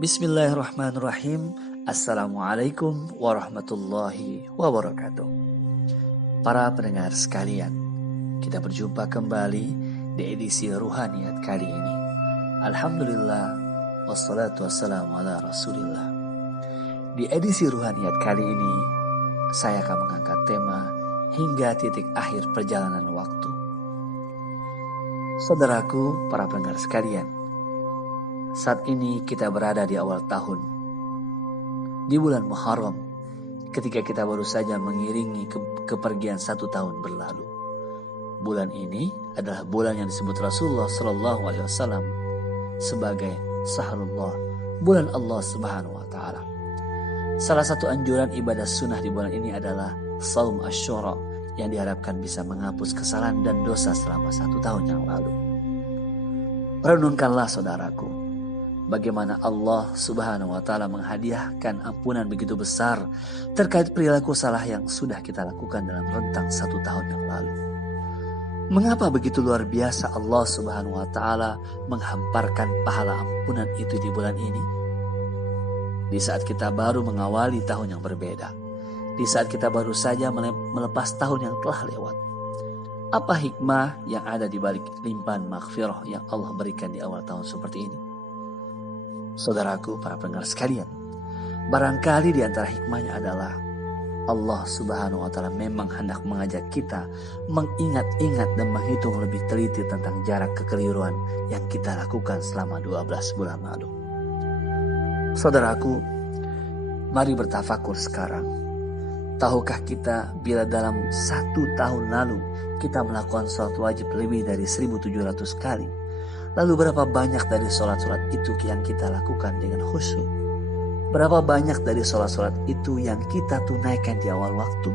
Bismillahirrahmanirrahim. Assalamualaikum warahmatullahi wabarakatuh. Para pendengar sekalian, kita berjumpa kembali di edisi Ruhaniyat kali ini. Alhamdulillah, wassalatu wassalamu ala rasulillah. Di edisi Ruhaniyat kali ini, saya akan mengangkat tema hingga titik akhir perjalanan waktu. Saudaraku, para pendengar sekalian, saat ini kita berada di awal tahun, di bulan Muharram, ketika kita baru saja mengiringi kepergian 1 tahun berlalu. Bulan ini adalah bulan yang disebut Rasulullah SAW sebagai Sahrullah, bulan Allah Subhanahu Wa Taala. Salah satu anjuran ibadah sunnah di bulan ini adalah Shaum Asyura, yang diharapkan bisa menghapus kesalahan dan dosa selama 1 tahun yang lalu. Renungkanlah saudaraku, bagaimana Allah Subhanahu Wa Taala menghadiahkan ampunan begitu besar terkait perilaku salah yang sudah kita lakukan dalam rentang 1 tahun yang lalu. Mengapa begitu luar biasa Allah Subhanahu Wa Taala menghamparkan pahala ampunan itu di bulan ini? Di saat kita baru mengawali tahun yang berbeda, di saat kita baru saja melepas tahun yang telah lewat. Apa hikmah yang ada di balik limpahan maghfirah yang Allah berikan di awal tahun seperti ini? Saudaraku, para pendengar sekalian, barangkali di antara hikmahnya adalah Allah Subhanahu Wa Taala memang hendak mengajak kita mengingat-ingat dan menghitung lebih teliti tentang jarak kekeliruan yang kita lakukan selama 12 bulan lalu. Saudaraku, mari bertafakur sekarang. Tahukah kita bila dalam 1 tahun lalu kita melakukan sholat wajib lebih dari 1.700 kali? Lalu berapa banyak dari sholat-sholat itu yang kita lakukan dengan khusyuk? Berapa banyak dari sholat-sholat itu yang kita tunaikan di awal waktu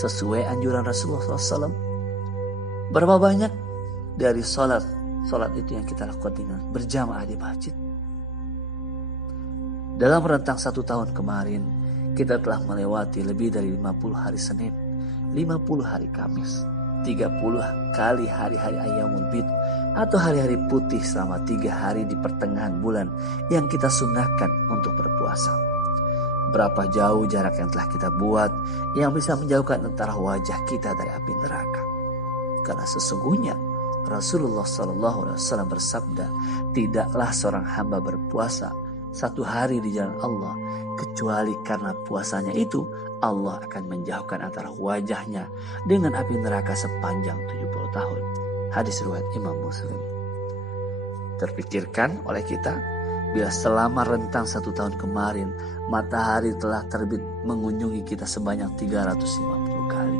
sesuai anjuran Rasulullah SAW? Berapa banyak dari sholat itu yang kita lakukan dengan berjamaah di masjid? Dalam rentang 1 tahun kemarin, kita telah melewati lebih dari 50 hari Senin, 50 hari Kamis, 30 kali hari-hari Ayyamul Bid atau hari-hari putih selama 3 hari di pertengahan bulan yang kita sunnahkan untuk berpuasa. Berapa jauh jarak yang telah kita buat yang bisa menjauhkan antara wajah kita dari api neraka. Karena sesungguhnya Rasulullah SAW bersabda, tidaklah seorang hamba berpuasa 1 hari di jalan Allah kecuali karena puasanya itu Allah akan menjauhkan antara wajahnya dengan api neraka sepanjang 70 tahun. Hadis riwayat Imam Muslim. Terpikirkan oleh kita bila selama rentang 1 tahun kemarin matahari telah terbit mengunjungi kita sebanyak 350 kali.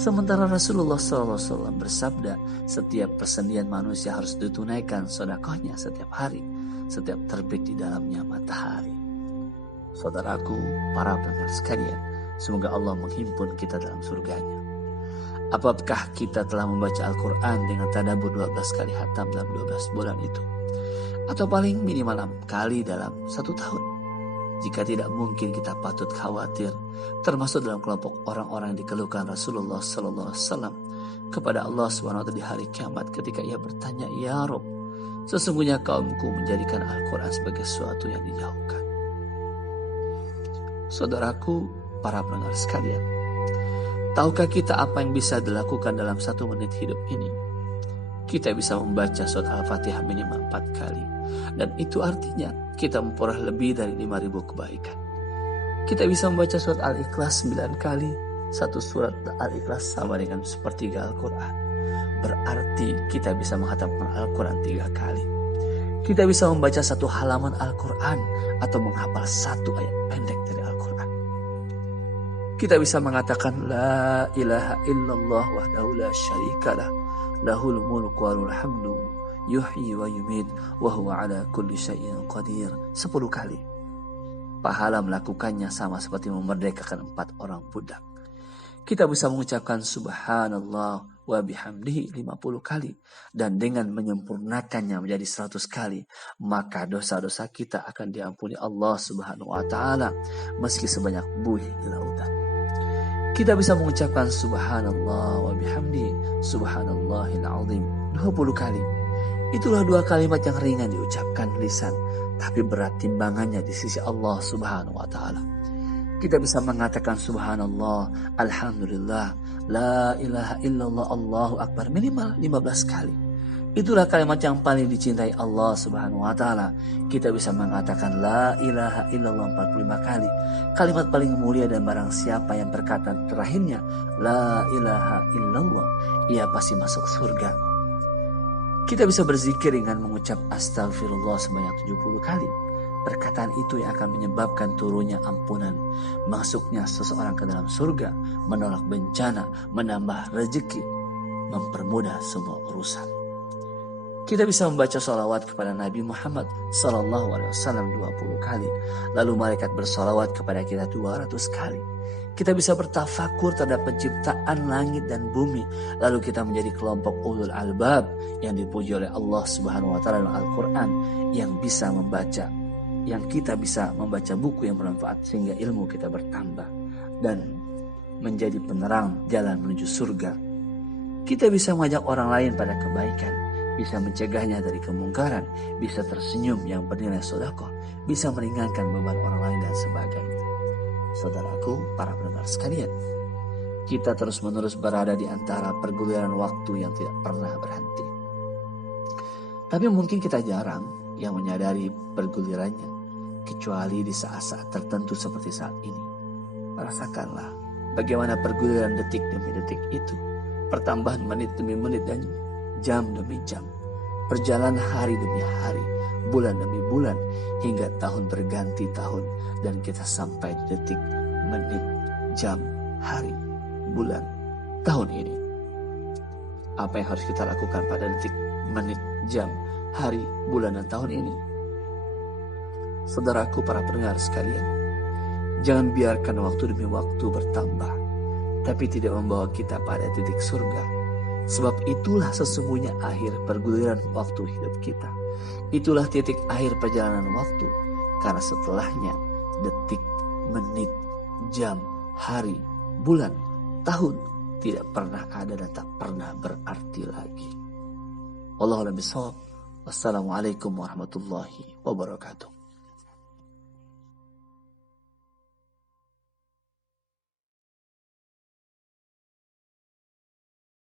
Sementara Rasulullah SAW bersabda, setiap persendian manusia harus ditunaikan sedekahnya setiap hari, setiap terbit di dalamnya matahari. Saudaraku, para pendengar sekalian, semoga Allah menghimpun kita dalam surganya. Apakah kita telah membaca Al-Quran dengan tadabbur 12 kali khatam dalam 12 bulan itu? Atau paling minimal 6 kali dalam 1 tahun? Jika tidak, mungkin kita patut khawatir, termasuk dalam kelompok orang-orang yang dikeluhkan Rasulullah SAW kepada Allah SWT di hari kiamat ketika ia bertanya, "Ya Rabb, sesungguhnya kaumku menjadikan Al-Quran sebagai sesuatu yang dijauhkan." Saudaraku, para pendengar sekalian, tahukah kita apa yang bisa dilakukan dalam 1 menit hidup ini? Kita bisa membaca surat Al-Fatihah minimal 4 kali. Dan itu artinya kita memperoleh lebih dari 5.000 kebaikan. Kita bisa membaca surat Al-Ikhlas 9 kali. 1 surat Al-Ikhlas sama dengan sepertiga Al-Quran. Berarti kita bisa menghatamkan Al-Quran 3 kali. Kita bisa membaca 1 halaman Al-Quran atau menghafal 1 ayat pendek dari Al-Quran. Kita bisa mengatakan La ilaha illallah wahdahu la syarikalah, lahul mulku walul hamdu, yuhyi wa yumid, wa huwa ala kulli syai'in qadir 10 kali. Pahala melakukannya sama seperti memerdekakan 4 orang budak. Kita bisa mengucapkan subhanallah wa bihamdihi 50 kali. Dan dengan menyempurnakannya menjadi 100 kali, maka dosa-dosa kita akan diampuni Allah Subhanahu Wa Taala meski sebanyak buih di lautan. Kita bisa mengucapkan subhanallah wa bihamdihi subhanallahil azim 20 kali. Itulah 2 kalimat yang ringan diucapkan lisan, tapi berat timbangannya di sisi Allah Subhanahu wa taala. Kita bisa mengatakan subhanallah, alhamdulillah, la ilaha illallah, Allahu akbar minimal 15 kali. Itulah kalimat yang paling dicintai Allah Subhanahu wa taala. Kita bisa mengatakan la ilaha illallah 45 kali. Kalimat paling mulia, dan barang siapa yang berkata terakhirnya la ilaha illallah, ia pasti masuk surga. Kita bisa berzikir dengan mengucap astagfirullah sebanyak 70 kali. Perkataan itu yang akan menyebabkan turunnya ampunan, masuknya seseorang ke dalam surga, menolak bencana, menambah rezeki, mempermudah semua urusan. Kita bisa membaca salawat kepada Nabi Muhammad SAW 20 kali. Lalu malaikat bersalawat kepada kita 200 kali. Kita bisa bertafakur terhadap penciptaan langit dan bumi. Lalu kita menjadi kelompok ulul albab yang dipuji oleh Allah Subhanahu wa taala dalam Al-Quran, yang bisa membaca, yang kita bisa membaca buku yang bermanfaat sehingga ilmu kita bertambah dan menjadi penerang jalan menuju surga. Kita bisa mengajak orang lain pada kebaikan, bisa mencegahnya dari kemungkaran, bisa tersenyum yang bernilai sedekah, bisa meringankan beban orang lain dan sebagainya. Saudaraku, para pendengar sekalian, kita terus-menerus berada di antara perguliran waktu yang tidak pernah berhenti. Tapi mungkin kita jarang yang menyadari pergulirannya, kecuali di saat-saat tertentu seperti saat ini. Rasakanlah bagaimana perguliran detik demi detik itu, pertambahan menit demi menit dan jam demi jam, perjalanan hari demi hari, bulan demi bulan, hingga tahun berganti tahun, dan kita sampai di detik, menit, jam, hari, bulan, tahun ini. Apa yang harus kita lakukan pada detik, menit, jam, hari, bulan, dan tahun ini? Saudaraku, para pendengar sekalian, jangan biarkan waktu demi waktu bertambah, tapi tidak membawa kita pada titik surga. Sebab itulah sesungguhnya akhir perguliran waktu hidup kita. Itulah titik akhir perjalanan waktu. Karena setelahnya detik, menit, jam, hari, bulan, tahun tidak pernah ada dan tak pernah berarti lagi. Wallahu a'lam bishawab. Wassalamualaikum warahmatullahi wabarakatuh.